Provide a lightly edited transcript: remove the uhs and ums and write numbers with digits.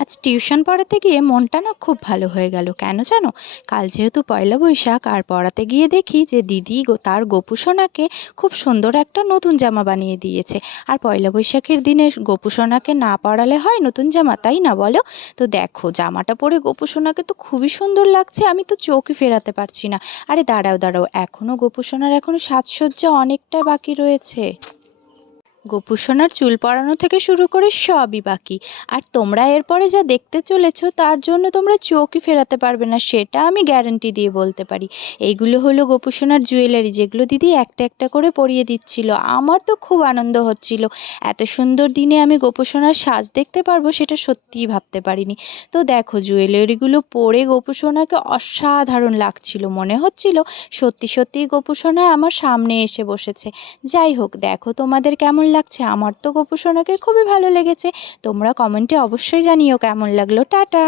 আজ টিউশন পড়াতে গিয়ে মনটা না খুব ভালো হয়ে গেল। কেন জানো? কাল যেহেতু পয়লা বৈশাখ, আর পড়াতে গিয়ে দেখি যে দিদি তার গোপু সোনাকে খুব সুন্দর একটা নতুন জামা বানিয়ে দিয়েছে। আর পয়লা বৈশাখের দিনে গোপু সোনাকে না পরালে হয় নতুন জামা, তাই না বলো? তো দেখো জামাটা পরে গোপু সোনাকে তো খুবই সুন্দর লাগছে, আমি তো চোখই ফেরাতে পারছি না। আরে দাঁড়াও দাঁড়াও, এখনও গোপু সোনার এখনও সাজসজ্জা অনেকটা বাকি রয়েছে। গোপু সোনার চুল পরানো থেকে শুরু করে সবই বাকি। আর তোমরা এরপরে যা দেখতে চলেছো তার জন্য তোমরা চোখই ফেরাতে পারবে না, সেটা আমি গ্যারান্টি দিয়ে বলতে পারি। এইগুলো হলো গোপু সোনার জুয়েলারি, যেগুলো দিদি একটা একটা করে পরিয়ে দিচ্ছিল। আমার তো খুব আনন্দ হচ্ছিল, এত সুন্দর দিনে আমি গোপু সোনার সাজ দেখতে পারবো সেটা সত্যিই ভাবতে পারিনি। তো দেখো জুয়েলারিগুলো পরে গোপু সোনাকে অসাধারণ লাগছিল, মনে হচ্ছিল সত্যি সত্যিই গোপু সোনা আমার সামনে এসে বসেছে। যাই হোক, দেখো তোমাদের কেমন লাগছে। আমার তো গোপু সোনাকে খুবই ভালো লেগেছে। তোমরা কমেন্টে অবশ্যই জানিও কেমন লাগলো। টাটা।